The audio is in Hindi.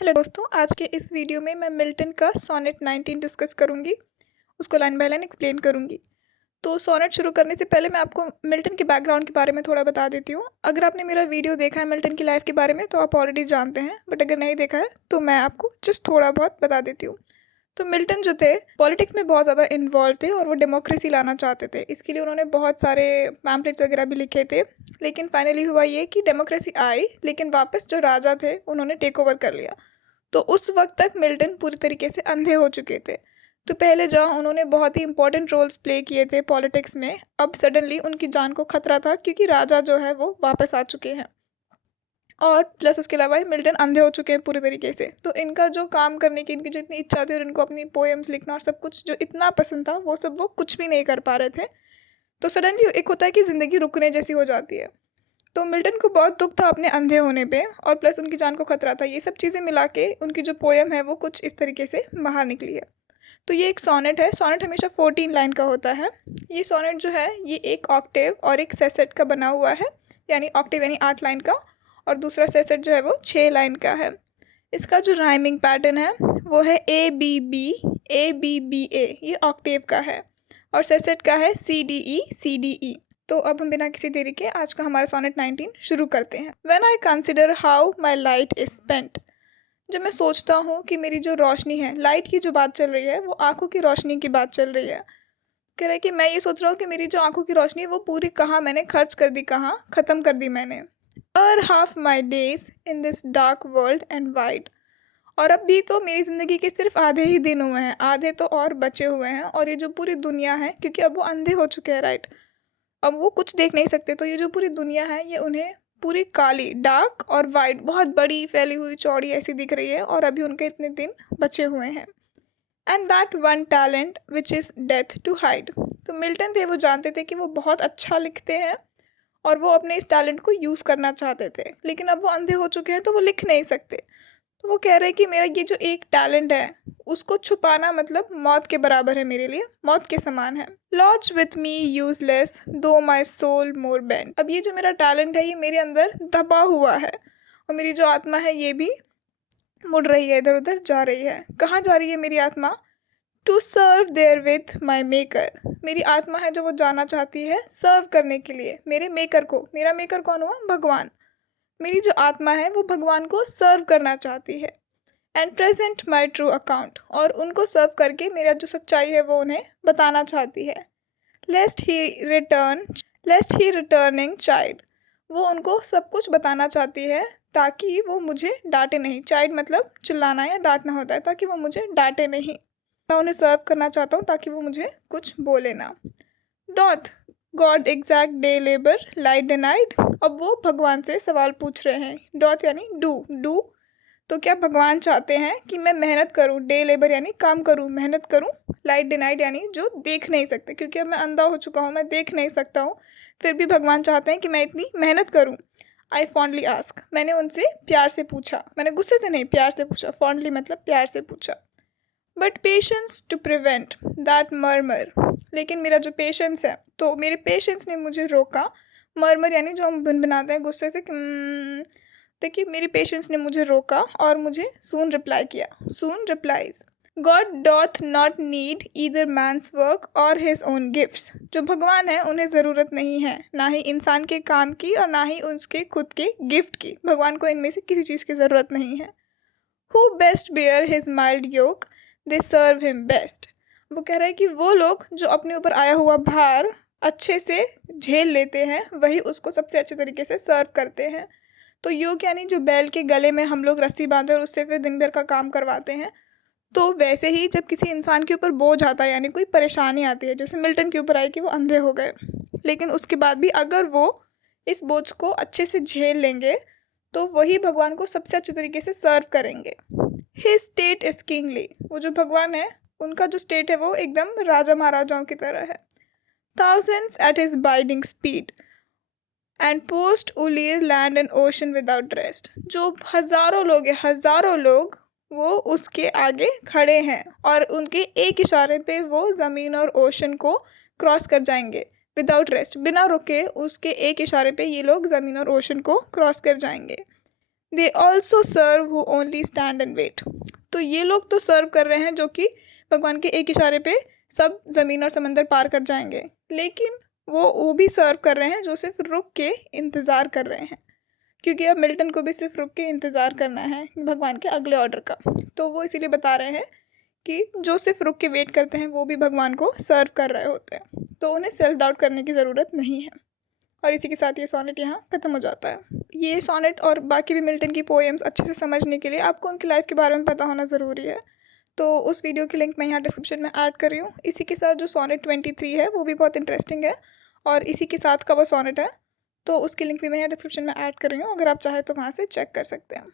हेलो दोस्तों, आज के इस वीडियो में मैं मिल्टन का सोनेट 19 डिस्कस करूंगी। उसको लाइन बाय लाइन एक्सप्लेन करूंगी। तो सोनेट शुरू करने से पहले मैं आपको मिल्टन के बैकग्राउंड के बारे में थोड़ा बता देती हूँ। अगर आपने मेरा वीडियो देखा है मिल्टन की लाइफ के बारे में तो आप ऑलरेडी जानते हैं, बट अगर नहीं देखा है तो मैं आपको जस्ट थोड़ा बहुत बता देती हूँ। तो मिल्टन जो थे पॉलिटिक्स में बहुत ज़्यादा इन्वॉल्व थे और वो डेमोक्रेसी लाना चाहते थे। इसके लिए उन्होंने बहुत सारे पैम्पलेट्स वगैरह भी लिखे थे। लेकिन फाइनली हुआ ये कि डेमोक्रेसी आई, लेकिन वापस जो राजा थे उन्होंने टेक ओवर कर लिया। तो उस वक्त तक मिल्टन पूरी तरीके से अंधे हो चुके थे। तो पहले जहाँ उन्होंने बहुत ही इंपॉर्टेंट रोल्स प्ले किए थे पॉलिटिक्स में, अब सडनली उनकी जान को खतरा था क्योंकि राजा जो है वो वापस आ चुके हैं। और प्लस उसके अलावा मिल्टन अंधे हो चुके हैं पूरी तरीके से। तो इनका जो काम करने की इनकी जो इतनी इच्छा थी और इनको अपनी पोएम्स लिखना और सब कुछ जो इतना पसंद था वो सब वो कुछ भी नहीं कर पा रहे थे। तो सडनली एक होता है कि ज़िंदगी रुकने जैसी हो जाती है। तो मिल्टन को बहुत दुख था अपने अंधे होने पे और प्लस उनकी जान को खतरा था। ये सब चीज़ें मिला के उनकी जो पोएम है वो कुछ इस तरीके से बाहर निकली है। तो ये एक सोनेट है। सोनेट हमेशा 14 लाइन का होता है। ये सोनेट जो है ये एक ऑक्टेव और एक सेसेट का बना हुआ है, यानी ऑक्टेव यानी 8 लाइन का, और दूसरा सेसेट जो है वो 6 लाइन का है। इसका जो राइमिंग पैटर्न है वो है A B B ये ऑक्टेव का है, और सेसेट का है C D E। तो अब हम बिना किसी देरी के आज का हमारा सोनेट 19 शुरू करते हैं। When I consider how my light is spent. जब मैं सोचता हूँ कि मेरी जो रोशनी है, लाइट की जो बात चल रही है वो आंखों की रोशनी की बात चल रही है। कह रहा है कि मैं ये सोच रहा हूँ कि मेरी जो आंखों की रोशनी है वो पूरी कहाँ मैंने खर्च कर दी, कहाँ ख़त्म कर दी मैंने। और half my days in this dark world and wide. और अब भी तो मेरी ज़िंदगी के सिर्फ आधे ही दिन हुए हैं, आधे तो और बचे हुए हैं। और ये जो पूरी दुनिया है, क्योंकि अब वो अंधे हो चुके हैं, राइट, अब वो कुछ देख नहीं सकते। तो ये जो पूरी दुनिया है ये उन्हें पूरी काली, डार्क और वाइड, बहुत बड़ी फैली हुई चौड़ी ऐसी दिख रही है, और अभी उनके इतने दिन बचे हुए हैं। And that one talent which is death to hide. तो मिल्टन थे, वो जानते थे कि वो बहुत अच्छा लिखते हैं और वो अपने इस टैलेंट को यूज़ करना चाहते थे, लेकिन अब वो अंधे हो चुके हैं तो वो लिख नहीं सकते। तो वो कह रहे हैं कि मेरा ये जो एक टैलेंट है उसको छुपाना मतलब मौत के बराबर है, मेरे लिए मौत के समान है। लॉज विथ मी यूजलेस दो माई सोल मोर बेंड। अब ये जो मेरा टैलेंट है ये मेरे अंदर दबा हुआ है, और मेरी जो आत्मा है ये भी मुड़ रही है, इधर उधर जा रही है। कहाँ जा रही है मेरी आत्मा? To serve therewith my maker. मेरी आत्मा है जो वो जाना चाहती है सर्व करने के लिए मेरे मेकर को। मेरा मेकर कौन हुआ? भगवान। मेरी जो आत्मा है वो भगवान को सर्व करना चाहती है। And present my true account. और उनको सर्व करके मेरा जो सच्चाई है वो उन्हें बताना चाहती है। लेस्ट ही रिटर्निंग चाइल्ड। वो उनको सब कुछ बताना चाहती है ताकि वो मुझे डांटे नहीं। चाइल्ड मतलब चिल्लाना या डांटना होता है, ताकि वो मुझे डांटे नहीं। मैं उन्हें सर्व करना चाहता हूँ ताकि वो मुझे कुछ बोले ना। Doth God exact day labour light denied. अब वो भगवान से सवाल पूछ रहे हैं। डॉथ यानी डू। तो क्या भगवान चाहते हैं कि मैं मेहनत करूं? डे लेबर यानी काम करूं, मेहनत करूं। लाइट डिनाइड यानी जो देख नहीं सकते, क्योंकि अब मैं अंधा हो चुका हूं, मैं देख नहीं सकता हूं, फिर भी भगवान चाहते हैं कि मैं इतनी मेहनत करूं। आई फॉन्डली आस्क। मैंने उनसे प्यार से पूछा, मैंने गुस्से से नहीं, प्यार से पूछा। फॉन्डली मतलब प्यार से पूछा। But patience to prevent that murmur. लेकिन मेरा जो पेशेंस है, तो मेरे पेशेंस ने मुझे रोका। मर्मर यानी जो हम भुनभुनाते हैं गुस्से से, देखिए मेरी पेशेंस ने मुझे रोका और मुझे सून रिप्लाई किया। Soon replies. God doth not need either man's work or his own gifts. जो भगवान है उन्हें ज़रूरत नहीं है ना ही इंसान के काम की और ना ही उसके खुद के गिफ्ट की। भगवान को इनमें से किसी चीज़ की ज़रूरत नहीं है। Who best bear his mild yoke they serve him best. वो कह रहा है कि वो लोग जो अपने ऊपर आया हुआ भार अच्छे से झेल लेते हैं वही उसको सबसे अच्छे तरीके से सर्व करते हैं। तो योग यानी जो बैल के गले में हम लोग रस्सी बांधे और उससे फिर दिन भर का काम करवाते हैं। तो वैसे ही जब किसी इंसान के ऊपर बोझ आता है, यानी कोई परेशानी आती है, जैसे मिल्टन के ऊपर आई कि वो अंधे हो गए, लेकिन उसके बाद भी अगर वो इस बोझ को अच्छे से झेल लेंगे तो वही भगवान को सबसे अच्छे तरीके से सर्व करेंगे। His state is kingly. वो जो भगवान है उनका जो स्टेट है वो एकदम राजा महाराजाओं की तरह है। Thousands at his bidding speed and post o'er land and ocean without rest. जो हज़ारों लोग हैं, हज़ारों लोग वो उसके आगे खड़े हैं और उनके एक इशारे पे वो ज़मीन और ओशन को क्रॉस कर जाएंगे विदाउट रेस्ट। बिना रुके उसके एक इशारे पे ये लोग ज़मीन और ओशन को क्रॉस कर जाएंगे। They also serve who only stand and wait. तो ये लोग तो सर्व कर रहे हैं जो कि भगवान के एक इशारे पे सब ज़मीन और समंदर पार कर जाएंगे, लेकिन वो भी सर्व कर रहे हैं जो सिर्फ रुक के इंतज़ार कर रहे हैं, क्योंकि अब मिल्टन को भी सिर्फ रुक के इंतज़ार करना है भगवान के अगले ऑर्डर का। तो वो इसीलिए बता रहे हैं कि जो सिर्फ रुक के वेट करते हैं वो भी भगवान को सर्व कर रहे होते हैं, तो उन्हें सेल्फ डाउट करने की ज़रूरत नहीं है। और इसी के साथ ये सोनेट यहाँ ख़त्म हो जाता है। ये सोनेट और बाकी भी मिल्टन की पोएम्स अच्छे से समझने के लिए आपको उनकी लाइफ के बारे में पता होना ज़रूरी है। तो उस वीडियो की लिंक मैं यहाँ डिस्क्रिप्शन में ऐड कर रही हूँ। इसी के साथ जो सोनेट 23 है वो भी बहुत इंटरेस्टिंग है, और इसी के साथ का वो सोनेट है, तो उसकी लिंक भी मैं यहाँ डिस्क्रिप्शन में ऐड कर रही हूँ। अगर आप चाहें तो वहाँ से चेक कर सकते हैं।